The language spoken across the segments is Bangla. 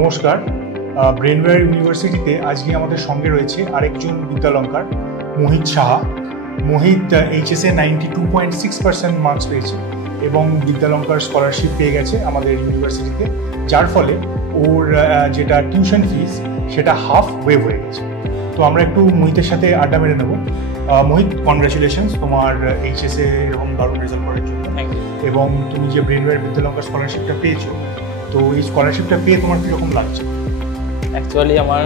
নমস্কার। ব্রেনওয়্যার ইউনিভার্সিটিতে আজকে আমাদের সঙ্গে রয়েছে আরেকজন বিদ্যালঙ্কার মোহিত সাহা। মোহিত এইচএসে 92.6% মার্কস পেয়েছে এবং বিদ্যালঙ্কার স্কলারশিপ পেয়ে গেছে আমাদের ইউনিভার্সিটিতে, যার ফলে ওর যেটা টিউশন ফিস সেটা হাফ ওয়েভ হয়ে গেছে। তো আমরা একটু মোহিতের সাথে আড্ডা মেরে নেব। মোহিত, কনগ্রাচুলেশনস তোমার এইচএসে এরকম দারুণ রেজাল্ট করার জন্য, এবং তুমি যে ব্রেনওয়্যার বিদ্যালঙ্কার স্কলারশিপটা পেয়েছো, তো এই স্কলারশিপটা পেয়ে তোমার কীরকম লাগছে? অ্যাকচুয়ালি আমার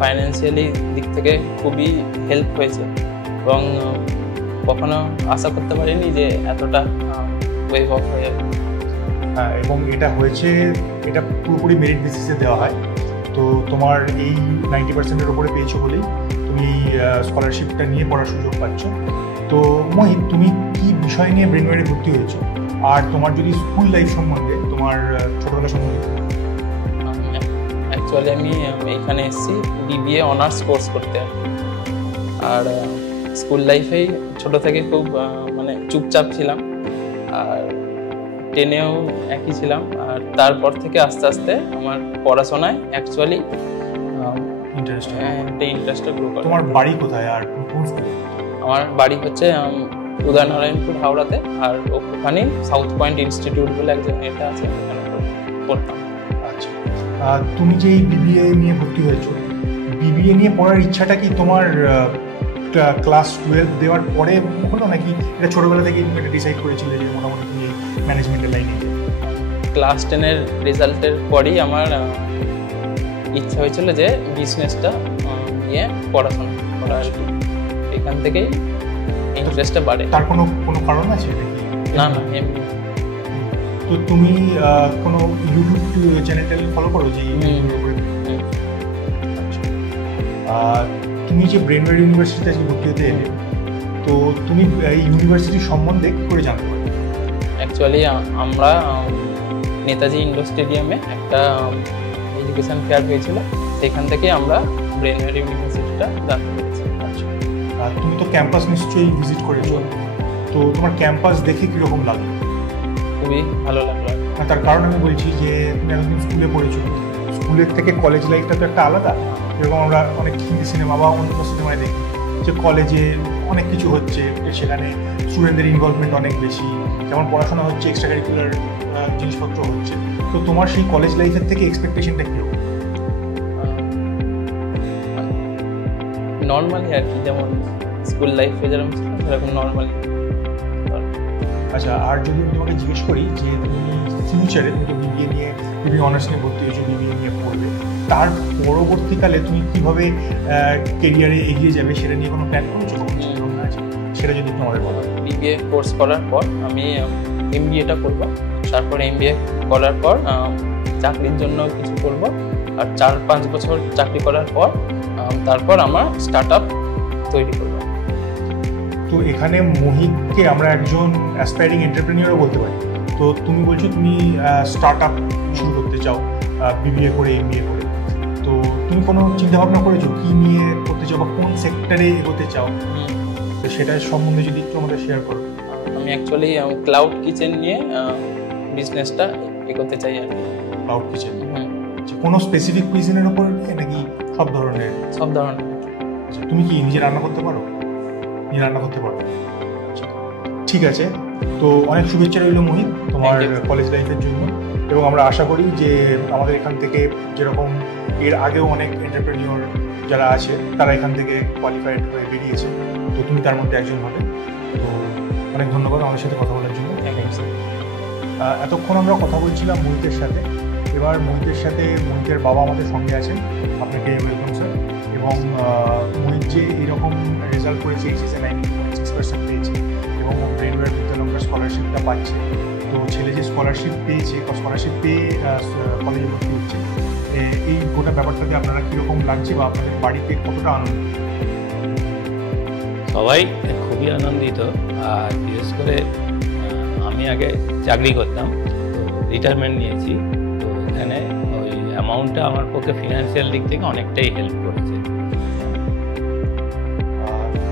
ফাইন্যান্সিয়ালি দিক থেকে খুবই হেল্প হয়েছে এবং কখনো আশা করতে পারিনি যে এতটা ওয়েভ অফ হয়ে যাবে। হ্যাঁ, এবং এটা হয়েছে, এটা পুরোপুরি মেরিট বেসিসে দেওয়া হয়। তো তোমার এই 90%-এর উপরে পেয়েছো বলেই তুমি স্কলারশিপটা নিয়ে পড়ার সুযোগ পাচ্ছ। তো মোহিত, তুমি কি বিষয় নিয়ে ব্রেনওয়্যারে ভর্তি হয়েছো, আর তোমার যদি স্কুল লাইফ সম্বন্ধে, তোমার ছোটবেলা সম্বন্ধে? অ্যাকচুয়ালি আমি এখানে এসেছি বিবিএ অনার্স কোর্স করতে, আর স্কুল লাইফেই ছোট থেকে খুব মানে চুপচাপ ছিলাম, আর টেনেও একই ছিলাম। আর তারপর থেকে আস্তে আস্তে আমার পড়াশোনায় অ্যাকচুয়ালি ইন্টারেস্টটা গ্রো করে। তোমার বাড়ি কোথায় আর কোন স্কুলে? আমার বাড়ি হচ্ছে উদয়নারায়ণপুর, হাওড়াতে, আর ওখানে সাউথ পয়েন্ট ইনস্টিটিউট বলে একজন এটা আছে, ওখানে পড়তাম। আচ্ছা, তুমি যে এই বিবিএ নিয়ে ভর্তি হয়েছো, বিবিএ নিয়ে পড়ার ইচ্ছাটা কি তোমার ক্লাস 12 দেওয়ার পরে হলো, নাকি এটা ছোটবেলা থেকে এটা ডিসাইড করেছিলে যে মোটামুটি তুমি ম্যানেজমেন্টের লাইনে যাবে? ক্লাস 10-এর রেজাল্টের পরেই আমার ইচ্ছা হয়েছিল যে বিজনেসটা নিয়ে পড়াশোনা করা, আর কি এখান থেকেই ইন্টারেস্টটা বাড়ে। তার কোনো কারণ আছে নাকি? না, এমনি। তো তুমি কোনো ইউটিউব চ্যানেল ফলো করো যে তুমি যে ব্রেনওয়্যার ইউনিভার্সিটিতে আজকে ভর্তি হতে এলে, তো তুমি এই ইউনিভার্সিটির সম্বন্ধে কী করে জানতে পারো? অ্যাকচুয়ালি আমরা নেতাজি ইন্ডোর স্টেডিয়ামে একটা এডুকেশন ফেয়ার হয়েছিল, সেখান থেকে আমরা ব্রেনওয়্যার ইউনিভার্সিটিটা জানতে পেরেছি। আচ্ছা, তুমি তো ক্যাম্পাস নিশ্চয়ই ভিজিট করেছো, তো তোমার ক্যাম্পাস দেখে কীরকম লাগলো? খুবই ভালো লাগলো। তার কারণ আমি বলছি যে তুমি একদিন স্কুলে পড়েছো, স্কুলের থেকে কলেজ লাইফটা তো একটা আলাদা। যেরকম আমরা অনেক হিন্দি সিনেমা বা অন্য সিনেমায় দেখি যে কলেজে অনেক কিছু হচ্ছে, সেখানে স্টুডেন্টদের ইনভলভমেন্ট অনেক বেশি, যেমন পড়াশোনা হচ্ছে, এক্সট্রা কারিকুলার জিনিসপত্র হচ্ছে। তো তোমার সেই কলেজ লাইফের থেকে এক্সপেকটেশনটা কী? নর্মালি আর কি, যেমন স্কুল লাইফে যেরকম ছিল সেরকম নর্মালি। আচ্ছা, আর যদি আমি তোমাকে জিজ্ঞেস করি যে তুমি ফিউচারে, তুমি তো বিবিএ নিয়ে, বিবিএ অনার্স নিয়ে ভর্তি হয়েছো, বিবিএ নিয়ে পড়বে, তার পরবর্তীকালে তুমি কীভাবে কেরিয়ারে এগিয়ে যাবে সেটা নিয়ে কোনো প্ল্যান করেছো? সেটা যদি একটু আমাদের বলো। বিবিএ কোর্স করার পর আমি এমবিএটা করব, তারপর এমবিএ করার পর চাকরির জন্য কিছু করব, আর 4-5 বছর চাকরি করার পর তারপর আমার স্টার্ট আপ তৈরি করব। তো এখানে মোহিতকে আমরা একজন অ্যাসপায়ারিং এন্টারপ্রেনিয়রও বলতে পারি। তো তুমি বলছো তুমি স্টার্ট আপ শুরু করতে চাও বিবিএ করে, এমবিএ করে। তো তুমি কোনো চিন্তাভাবনা করেছো কী নিয়ে করতে চাও বা কোন সেক্টরে এগোতে চাও? তো সেটার সম্বন্ধে যদি একটু আমাদের শেয়ার করো। আমি অ্যাকচুয়ালি ক্লাউড কিচেন নিয়ে বিজনেসটা এগোতে চাই আর কি। ক্লাউড কিচেন, কোনো স্পেসিফিক কুইজিনের উপর নাকি সব ধরনের? সব ধরনের। তুমি কি নিজে রান্না করতে পারো? ঠিক আছে, তো অনেক শুভেচ্ছা রইল মোহিত তোমার কলেজ লাইফের জন্য, এবং আমরা আশা করি যে আমাদের এখান থেকে যেরকম এর আগেও অনেক এন্টারপ্রেনিয়র যারা আছে তারা এখান থেকে কোয়ালিফাইড হয়ে বেরিয়েছে, তো তুমি তার মধ্যে একজন হবে। তো অনেক ধন্যবাদ আমাদের সাথে কথা বলার জন্য। এতক্ষণ আমরা কথা বলছিলাম মোহিতের সাথে। এবার মোহিতের বাবা আমাদের সঙ্গে আছেন। আপনাকে ওয়েলকাম স্যার। এবং মোহিত যে এরকম রেজাল্ট করেছে, এইচএসে 92.6% পেয়েছে এবং ব্রেনওয়্যার বিদ্যালঙ্কার স্কলারশিপটা পাচ্ছে। তো ছেলে যে স্কলারশিপ পেয়েছে, স্কলারশিপ পেয়ে কলেজে ভর্তি হচ্ছে, এই গোটা ব্যাপারটাতে আপনারা কীরকম লাগছে বা আপনাদের বাড়িতে কতটা আনন্দ? সবাই খুবই আনন্দিত, আর বিশেষ করে আমি আগে চাকরি করতাম, তো রিটায়ারমেন্ট নিয়েছি, তো এখানে ওই অ্যামাউন্টটা আমার পক্ষে ফিনান্সিয়াল দিক থেকে অনেকটাই হেল্প করেছে।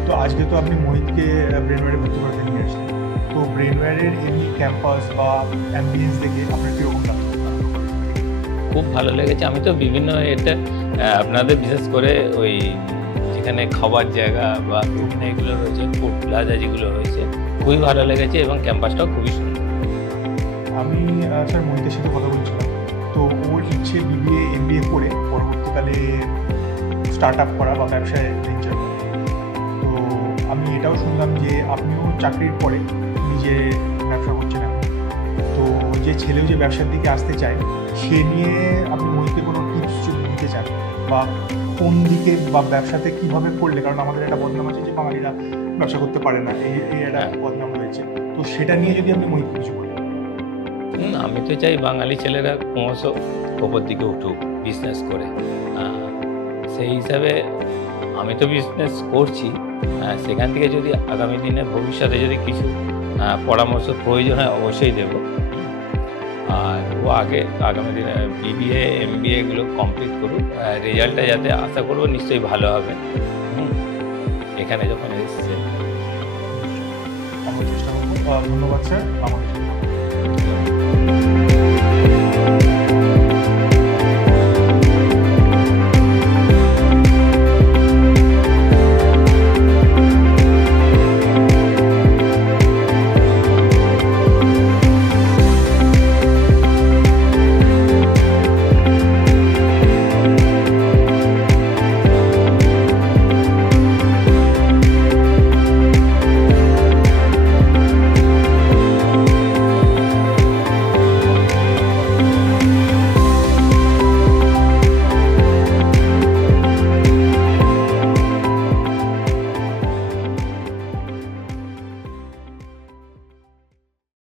তো আজকে তো আপনি মোহিতকে ব্রেনওয়্যারে ভর্তি করতে নিয়ে আসলেন, তো ব্রেনওয়্যারের এমনি ক্যাম্পাস বা অ্যাম্বিয়েন্স দেখে আপনার কীরকম লাগছে? খুব ভালো লেগেছে। আমি তো বিভিন্ন এটা আপনাদের বিশেষ করে ওই যেখানে খাবার জায়গা বা বিভিন্ন এগুলো রয়েছে, ফুড প্লাজা যেগুলো রয়েছে, খুবই ভালো লেগেছে এবং ক্যাম্পাসটাও খুবই সুন্দর। আমি স্যার মোহিতের সাথে কথা বলছিলাম, তো ওর ইচ্ছে BBA MBA করে পরবর্তীকালে স্টার্ট আপ করা বা ব্যবসায় ভেঞ্চার করা। তো আমি এটাও শুনলাম যে আপনিও চাকরির পরে নিজে ব্যবসা করছেন এখন। তো যে ছেলেও যে ব্যবসার দিকে আসতে চায়, সে নিয়ে আপনি মোহিতকে কোনো টিপস যদি দিতে চান, বা কোন দিকে বা ব্যবসাতে কীভাবে করলে, কারণ আমাদের একটা বদনাম আছে যে বাঙালিরা ব্যবসা করতে পারে না, এই একটা বদনাম রয়েছে, তো সেটা নিয়ে যদি আপনি মোহিত কিছু বলেন। আমি তো চাই বাঙালি ছেলেরা ক্রমশ ওপর দিকে উঠুক বিজনেস করে। সেই হিসাবে আমি তো বিজনেস করছি, সেখান থেকে যদি আগামী দিনে ভবিষ্যতে যদি কিছু পরামর্শ প্রয়োজন হয় অবশ্যই দেব। আর ও আগে আগামী দিনে BBA MBA এগুলো কমপ্লিট করুক, রেজাল্টটা যাতে আশা করবো নিশ্চয়ই ভালো হবে। এখানে যখন এসছে আমরা চেষ্টা করবো। ধন্যবাদ স্যার আমাদের।